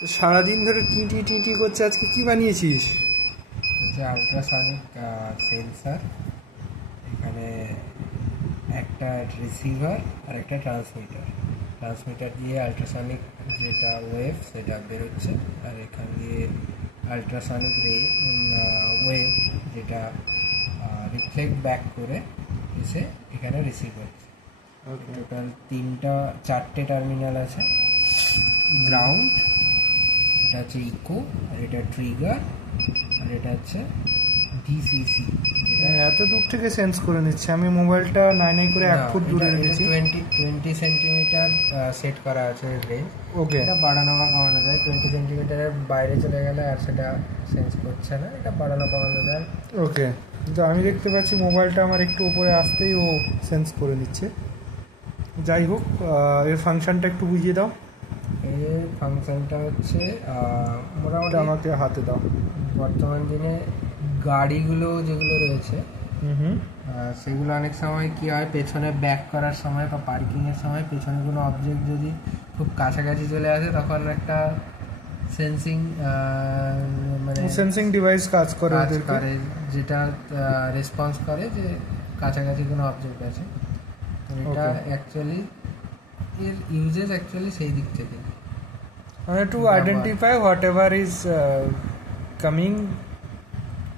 তো সারাদিন ধরে টিটি টিটি করছে, আজকে কি বানিয়েছিস? হচ্ছে আলট্রাসনিক সেন্সার, এখানে একটা রিসিভার আর একটা ট্রান্সমিটার দিয়ে আলট্রাসনিক যেটা ওয়েভ সেটা বেরোচ্ছে, আর এখান দিয়ে আলট্রাসনিক ওয়েভ যেটা রিফ্লেক্ট ব্যাক করে এসে এখানে রিসিভ হচ্ছে। টোটাল চারটে টার্মিনাল আছে। গ্রাউন্ড, এটা হচ্ছে ইকো, আর এটা ট্রিগার, আর এটা হচ্ছে ভিসিসি। এত দূর থেকে সেন্স করে নিচ্ছে। আমি মোবাইলটা নাই করে 1 ফুট দূরে রেখেছি। 20 সেন্টিমিটার সেট করা আছে রেঞ্জ। ওকে, এটা বাড়ানো বা কমানো যায়। 20 সেন্টিমিটারের বাইরে চলে গেলে আর সেটা সেন্স করছে না, এটা বাড়ানো কমানো যায়। ওকে, কিন্তু আমি দেখতে পাচ্ছি মোবাইলটা আমার একটু উপরে আসতেই ও সেন্স করে নিচ্ছে। যাই হোক, এর ফাংশনটা একটু বুঝিয়ে দাও। এর ফাংশনটা হচ্ছে মোটামুটি আমাকে হাতে দাও। বর্তমান দিনে গাড়িগুলো যেগুলো রয়েছে হুম, সেগুলো অনেক সময় কী হয়, পেছনে ব্যাক করার সময় বা পার্কিংয়ের সময় পেছনে কোনো অবজেক্ট যদি খুব কাছাকাছি চলে আসে তখন একটা সেন্সিং মানে সেন্সিং ডিভাইস কাজ করে যেটা রেসপন্স করে যে কাছাকাছি কোনো অবজেক্ট আছে। তো এটা অ্যাকচুয়ালি এর ইউজেস অ্যাকচুয়ালি সেই দিক থেকে, মানে to identify whatever is coming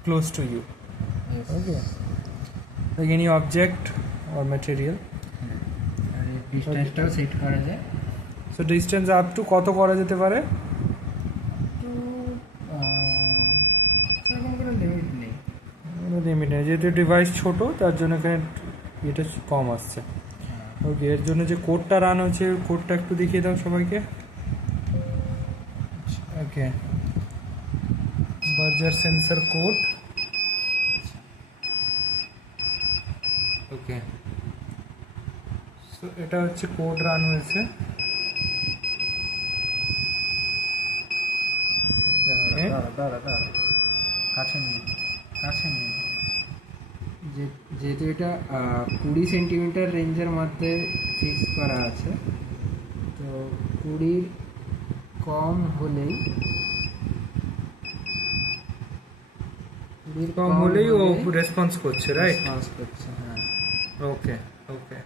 close to you. Okay, like any object or material. আর এর ডিস্টেন্সটাও সেট করা যায়। So distance up to কত করা যেতে পারে? তো সেরকম কোনো লিমিট নেই। লিমিট নেই, যেহেতু ডিভাইস ছোট তার জন্য এখানে এটা কম আসছে। ওকে, এর জন্য যে কোডটা রান হচ্ছে কোডটা একটু দেখিয়ে দাও সবাইকে। ওকে, বার্জার সেন্সর কোড। ওকে, সো এটা হচ্ছে কোড রান হয়েছে। দাঁড়া কাছে নিয়ে যেহেতু এটা 20 সেন্টিমিটার রেঞ্জের মধ্যে ফিক্স করা আছে, তো 20 কম হলেই ও রেসপন্স করছে, রাইট? রেসপন্স করছে, হ্যাঁ। ওকে, ওকে,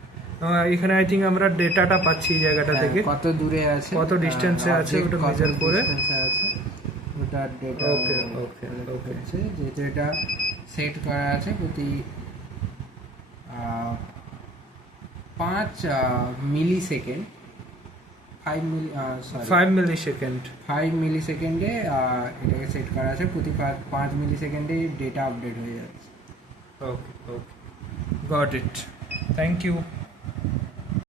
এখানে আই থিঙ্ক আমরা ডেটাটা পাচ্ছি এই জায়গাটা থেকে, কত দূরে আছে, কত ডিস্টেন্সে আছে ওটা মেজার করে আছে ওটা ডেটা। ওকে, ওকে, ওকে, যেহেতু এটা সেট করা আছে প্রতি 5 মিলি সেকেন্ড, 5 মিলি সেকেন্ড 5 মিলি সেকেন্ডে এটাকে সেট করা আছে। প্রতি 5 মিলি সেকেন্ডে ডেটা আপডেট হয়ে যাচ্ছে। ওকে, ওকে, গট ইট, থ্যাংক ইউ।